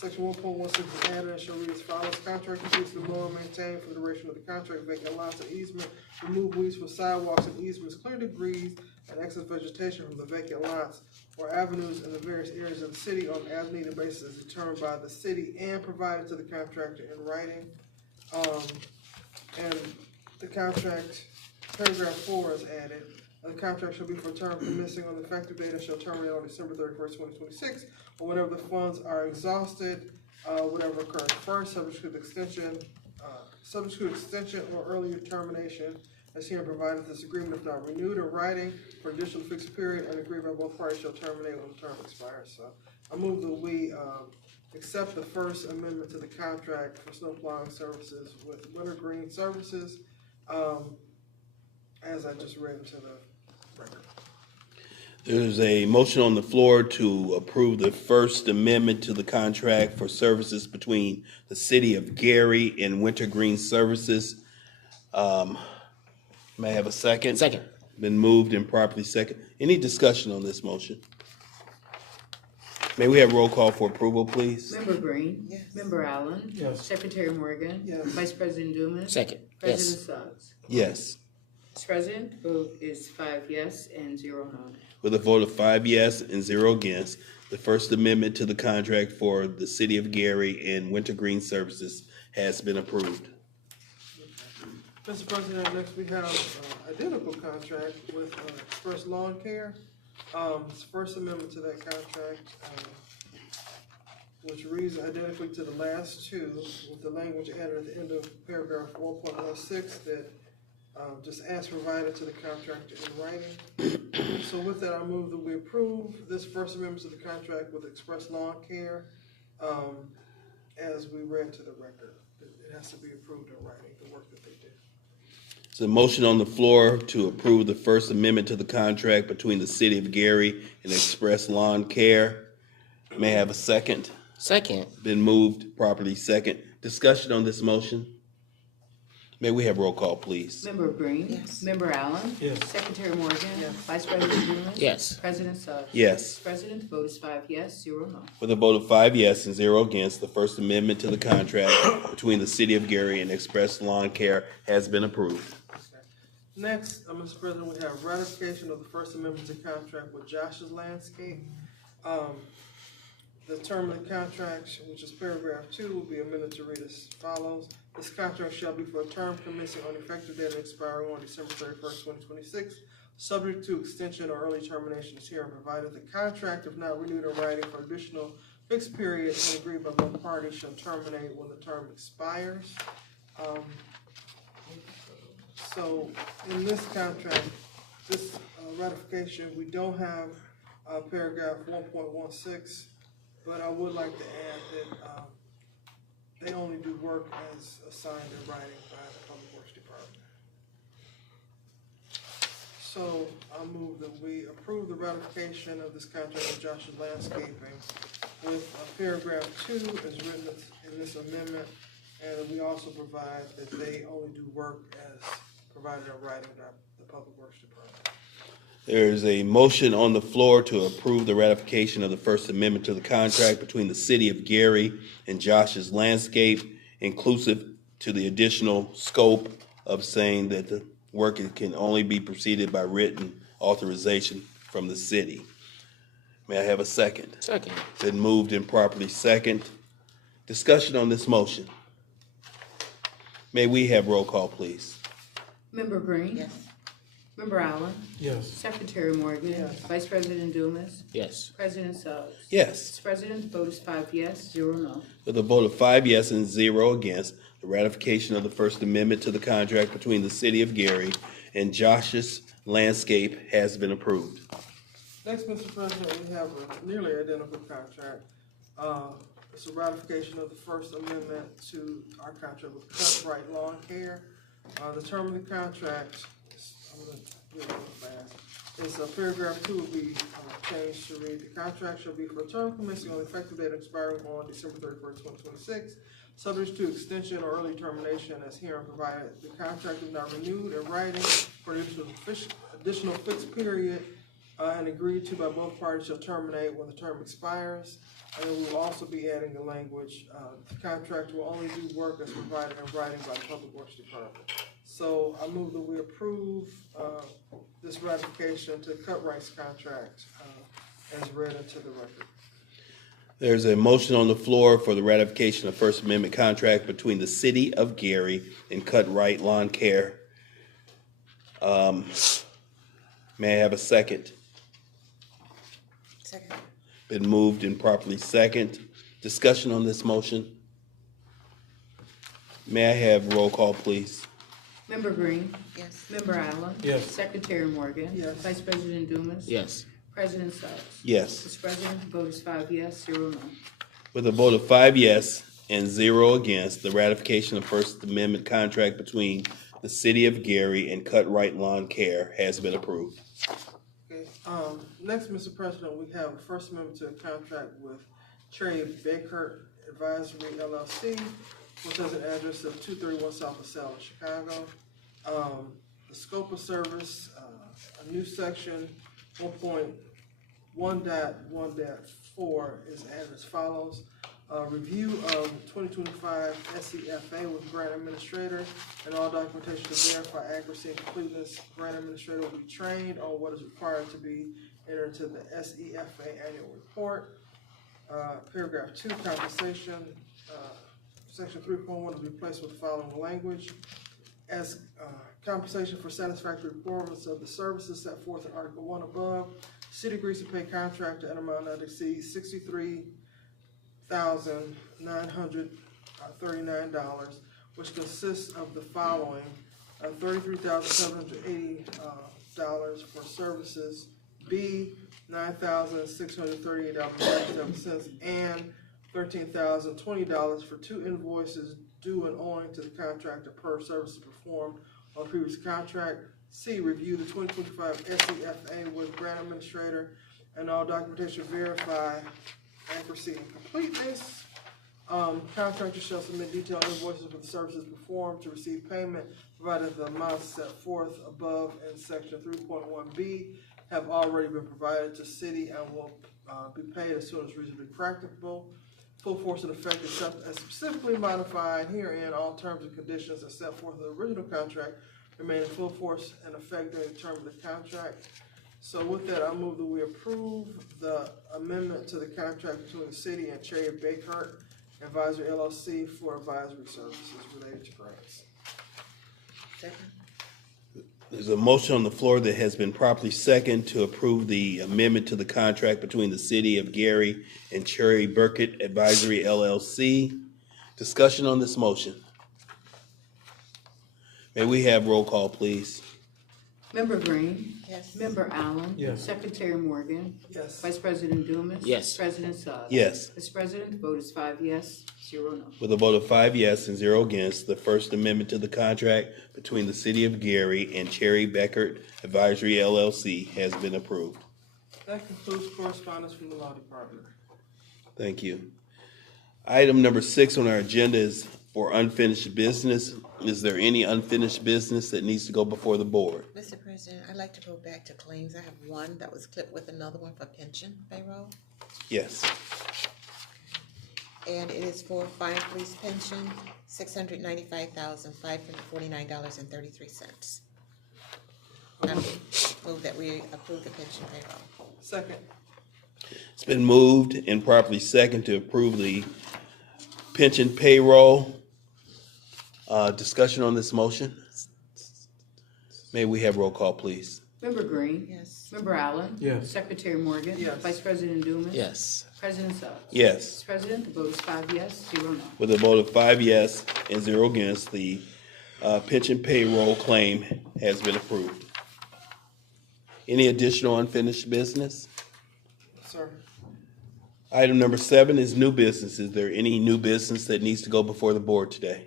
Section 1.16 is added and shall read as follows. Contract agrees to mow and maintain for the duration of the contract vacant lots and easement, remove weeds from sidewalks and easements, clear debris and excess vegetation from the vacant lots or avenues in the various areas of the city on an as-needed basis as determined by the city and provided to the contractor in writing. And the contract, paragraph 4 is added. The contract shall be for a term commencing on the effective date and shall terminate on December 31st, 2026, or whenever the funds are exhausted, whatever occurs first, subject to extension or earlier termination. as here provided. This agreement, if not renewed or writing for additional fixed period, and agreed by both parties shall terminate when the term expires. So I move that we accept the first amendment to the contract for snow plowing services with Wintergreen Services, as I just read into the record. There's a motion on the floor to approve the First Amendment to the contract for services between the City of Gary and Wintergreen Services. May I have a second? Second. Been moved and properly second. Any discussion on this motion? May we have roll call for approval, please? Member Green. Yes. Member Allen. Yes. Secretary Morgan. Yes. Vice President Dumas. Second. President Suggs. Yes. Mr. President, vote is 5 yes and 0 no. With a vote of 5 yes and 0 against, the First Amendment to the contract for the City of Gary and Wintergreen Services has been approved. Mr. President, next we have identical contract with Express Lawn Care. It's the First Amendment to that contract, which reads identically to the last two, with the language added at the end of paragraph 1.16 that just as provided to the contractor in writing. So with that, I move that we approve this First Amendment to the contract with Express Lawn Care, as we read to the record. It has to be approved in writing, the work that they did. There's a motion on the floor to approve the First Amendment to the contract between the City of Gary and Express Lawn Care. May I have a second? Second. Been moved, properly second. Discussion on this motion? May we have roll call, please? Member Green. Yes. Member Allen. Yes. Secretary Morgan. Yes. Vice President Dumas. Yes. President Suggs. Yes. Mr. President, the vote is 5 yes, 0 no. With a vote of 5 yes and 0 against, the First Amendment to the contract between the City of Gary and Express Lawn Care has been approved. Next, Mr. President, we have ratification of the First Amendment to contract with Josh's Landscape. The term of the contract, which is paragraph 2, will be amended to read as follows. This contract shall be for a term commencing on effective date and expiring on December 31st, 2026, subject to extension or early termination is herein provided. The contract, if not renewed in writing for additional fixed period and agreed by both parties, shall terminate when the term expires. So in this contract, this ratification, we don't have paragraph 1.16, but I would like to add that they only do work as assigned in writing by the Public Works Department. So I move that we approve the ratification of this contract with Josh's Landscaping with paragraph 2 as written in this amendment, and we also provide that they only do work as provided in writing by the Public Works Department. There is a motion on the floor to approve the ratification of the First Amendment to the contract between the City of Gary and Josh's Landscape, inclusive to the additional scope of saying that the work can only be proceeded by written authorization from the city. May I have a second? Second. Been moved and properly second. Discussion on this motion. May we have roll call, please? Member Green. Yes. Member Allen. Yes. Secretary Morgan. Yes. Vice President Dumas. Yes. President Suggs. Yes. Mr. President, the vote is 5 yes, 0 no. With a vote of 5 yes and 0 against, the ratification of the First Amendment to the contract between the City of Gary and Josh's Landscape has been approved. Next, Mr. President, we have a nearly identical contract. It's a ratification of the First Amendment to our contract with Cut Right Lawn Care. The term of the contract, I'm going to do it real fast. It's paragraph 2 will be changed to read, the contract shall be for a term commencing on the effective date expiring on December 31st, 2026, subject to extension or early termination as herein provided. The contract is not renewed in writing for additional fixed period and agreed to by both parties shall terminate when the term expires. And we will also be adding the language, the contract will only do work as provided in writing by the Public Works Department. So I move that we approve this ratification to Cut Right's contract as read into the record. There's a motion on the floor for the ratification of First Amendment contract between the City of Gary and Cut Right Lawn Care. May I have a second? Second. Been moved and properly second. Discussion on this motion? May I have roll call, please? Member Green. Yes. Member Allen. Yes. Secretary Morgan. Yes. Vice President Dumas. Yes. President Suggs. Yes. Mr. President, the vote is 5 yes, 0 no. With a vote of 5 yes and 0 against, the ratification of First Amendment contract between the City of Gary and Cut Right Lawn Care has been approved. Okay, next, Mr. President, we have a First Amendment to a contract with Cherry Baker Advisory LLC, which has an address of 231 South LaSalle in Chicago. The scope of service, a new section 1.1.1.4 is as follows. Review of 2025 SEFA with grant administrator and all documentation to verify accuracy and completeness. Grant administrator will be trained on what is required to be entered into the SEFA annual report. Paragraph 2, compensation. Section 3.1 is replaced with the following language. As compensation for satisfactory performance of the services set forth in Article 1 above, city agrees to pay contractor an amount not to exceed $63,939, which consists of the following: $33,780 for services, B, $9,638.37, and $13,020 for 2 invoices due and owing to the contractor per services performed on the previous contract. C, review the 2025 SEFA with grant administrator and all documentation verify accuracy and completeness. Contractor shall submit detailed invoices for the services performed to receive payment, provided the amounts set forth above in section 3.1B have already been provided to city and will be paid as soon as reasonably practicable. Full force and effect except as specifically modified herein, all terms and conditions as set forth in the original contract remain in full force and effect during the term of the contract. So with that, I move that we approve the amendment to the contract between the city and Cherry Baker Advisory LLC for advisory services related to grants. Second. There's a motion on the floor that has been properly seconded to approve the amendment to the contract between the City of Gary and Cherry Burkett Advisory LLC. Discussion on this motion. May we have roll call, please? Member Green. Yes. Member Allen. Yes. Secretary Morgan. Yes. Vice President Dumas. Yes. President Suggs. Yes. Mr. President, the vote is 5 yes, 0 no. With a vote of 5 yes and 0 against, the First Amendment to the contract between the City of Gary and Cherry Beckert Advisory LLC has been approved. That concludes correspondence from the law department. Thank you. Item number 6 on our agenda is for unfinished business. Is there any unfinished business that needs to go before the board? Mr. President, I'd like to go back to claims. I have one that was clipped with another one for pension payroll. Yes. And it is for fire police pension, $695,549.33. I move that we approve the pension payroll. Second. It's been moved and properly second to approve the pension payroll. Discussion on this motion. May we have roll call, please? Member Green. Yes. Member Allen. Yes. Secretary Morgan. Yes. Vice President Dumas. Yes. President Suggs. Yes. Mr. President, the vote is 5 yes, 0 no. With a vote of 5 yes and 0 against, the pension payroll claim has been approved. Any additional unfinished business? Sir. Item number 7 is new business. Is there any new business that needs to go before the board today?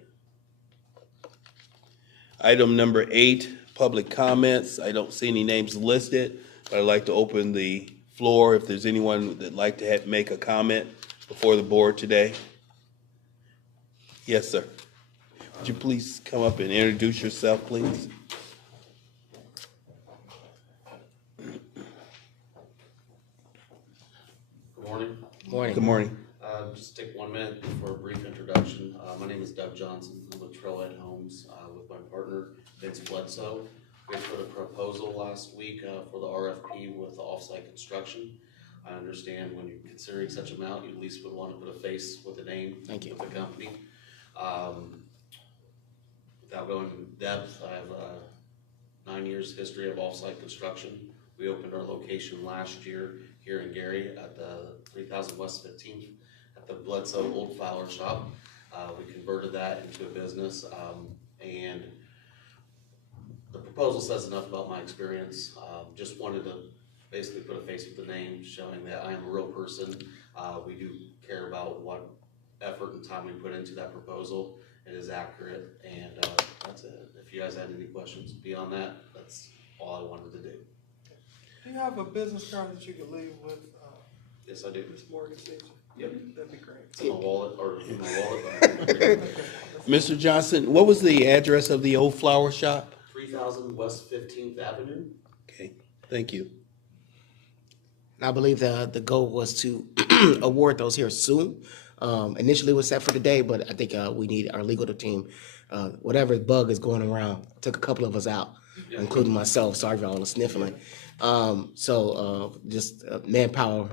Item number 8, public comments. I don't see any names listed, but I'd like to open the floor if there's anyone that'd like to make a comment before the board today. Yes, sir. Would you please come up and introduce yourself, please? Good morning. Morning. Good morning. Just take 1 minute for a brief introduction. My name is Doug Johnson from the Trailhead Homes with my partner Vince Bledsoe. We put a proposal last week for the RFP with the offsite construction. I understand when you're considering such amount, you at least would want to put a face with a name. Thank you. With the company. Without going in depth, I have a 9 years history of offsite construction. We opened our location last year here in Gary at the 3000 West 15th at the Bledsoe Old Fowler Shop. We converted that into a business, and the proposal says enough about my experience. Just wanted to basically put a face with the name, showing that I am a real person. We do care about what effort and time we put into that proposal. It is accurate, and that's it. If you guys had any questions beyond that, that's all I wanted to do. Do you have a business card that you could leave with, Yes, I do. Ms. Morgan Caesar? Yep. That'd be great. It's in my wallet, or in my wallet. Mr. Johnson, what was the address of the old flower shop? 3000 West 15th Avenue. Okay, thank you. I believe the goal was to award those here soon. Initially it was set for today, but I think we need our legal team, whatever bug is going around, took a couple of us out, including myself. Sorry for all the sniffling. Just manpower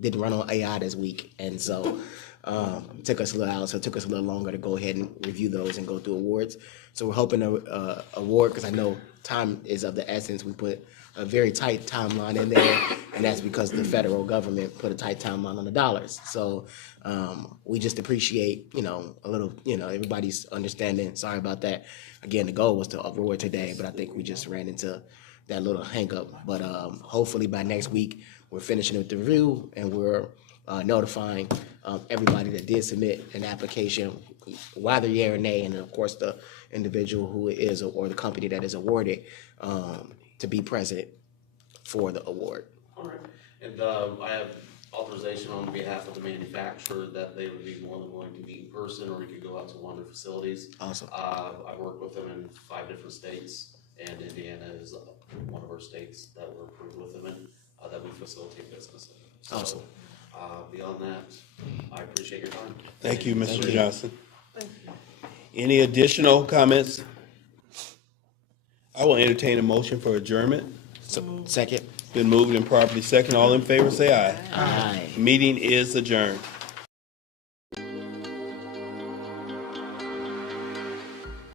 didn't run on AI this week, and so it took us a little out. So it took us a little longer to go ahead and review those and go through awards. So we're hoping to award, because I know time is of the essence. We put a very tight timeline in there, and that's because the federal government put a tight timeline on the dollars. So we just appreciate, a little, everybody's understanding. Sorry about that. Again, the goal was to award today, but I think we just ran into that little hang up. But hopefully by next week, we're finishing with the review, and we're notifying everybody that did submit an application, whether yea or nay, and of course the individual who it is or the company that is awarded to be present for the award. All right. And I have authorization on behalf of the manufacturer that they would be more than willing to meet in person, or we could go out to one of their facilities. Awesome. I've worked with them in 5 different states, and Indiana is one of our states that we're approved with them in, that we facilitate business in. So, awesome. Beyond that, I appreciate your time. Thank you, Mr. Thank you. Johnson. Thank you. Any additional comments? I will entertain a motion for adjournment. Second. Been moved and properly second. All in favor, say aye. Aye. Meeting is adjourned.